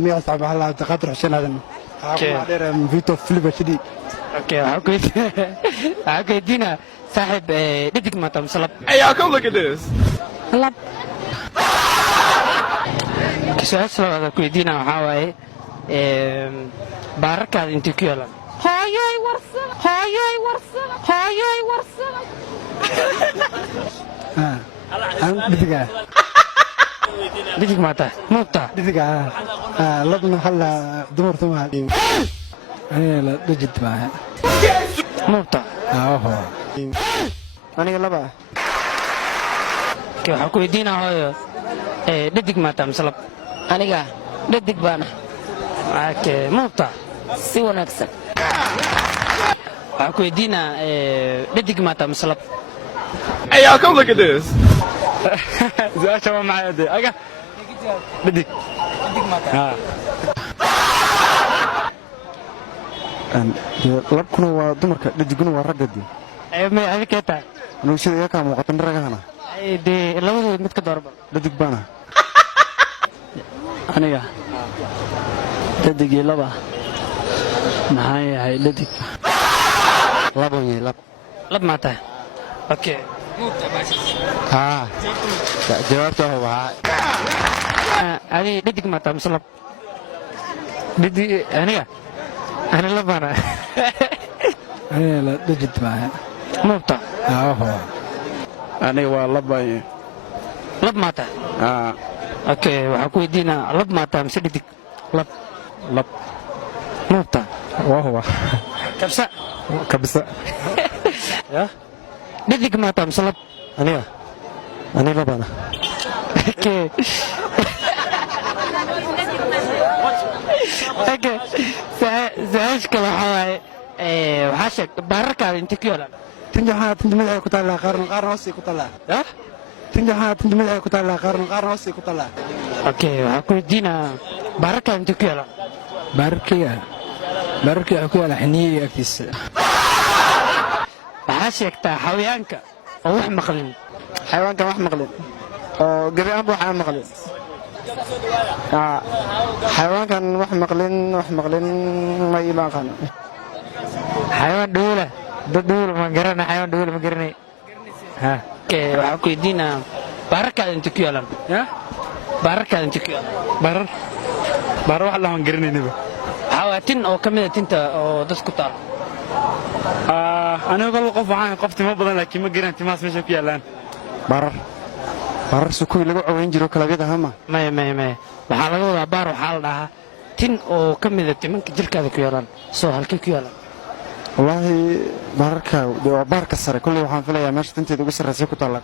مية صعب على تقاطر حسين هذا هاكم فيتو فيلم شديد اوكي waxaa diina saaxib dhidig ma tamsalab Hey, y'all, come look at this. lab su'aasha ku diina waxa waaye baarakaad intii ku yeelan hooyoy warsan دقيقة dhidig ma tahay muubta دقيقة لبنا حلا دمر ثم لا دجت معها muubta أنا لبا waxaa ku diina hooyo dhidig ma tamsalab aniga dhadig baana okay muubta si wanaagsan waxaa ku diina dhidig ma tamsalab Hey, y'all, come look at this. su'aasha waa maxay de aga dhidig labkuna waa dumarka dhadiguna waa ragga dii may adikee tahay anugu sida iga kaa muuqatan ragahana dee labadood mid ka doorba dhadig baana aniga dhadigii laba maxaa yahay dhadig labanye lab lab maa tahay okay haa jawaabta waa adi dhadig maa tahay mise lab dhadig aniga ana labana la dajit maaha muubta aniga waa labaye lab maa tahay okay waxaa ku weydiinaa lab maa tahay mise dhadig lab muubta waa kabsa kabisa ya dhadig maa tahay mise lab aniga labana okay okay su-aasha kale waxaa waaye waxaa sheeg baararkaada intii ku yeelan tinjaxaa tinta madaxa ku taallaa qaarna hoosay ku taallaa ya tinjaxaa tinta madaxa ku taallaa qaarna hoosay ku taallaa okay waxaa ku weydiinaa baararkaada intii ku yeelan baararkayga waxaa ku yaala xiniyiga agtiisa waxaa sheegtaa xayawaanka oo wax maqlin xayawaankan wax maqlin oo gebi ahaanba waxaan maqlin xayawaankan wax maqlin may ma aqaan xayawaan dhuula dad dhuula ma garana xayawaan dhuula ma garanay okay waxaa ku weydiinaa baararkaada intii ku yeelan baararkaada intii ku yeelan baar wax lahan garanaynaba waxaa waa tin oo ka mid a tinta oo dad ku taal aniga kolba qof waxaan qof timo badan laakiin ma garan timahaas meesha ku yaalaan barar sukuy lagu caweyn jiro kalabyada hama maya waxaa laga wadaa baar waxaa la dhahaa tin oo ka mida timanka jirkaada ku yeelan soo halkay ku yeelan wallaahi baararka waa baarka sare kolley waxaan filayaa meesha tinteeda ugu sarraysay ku taalla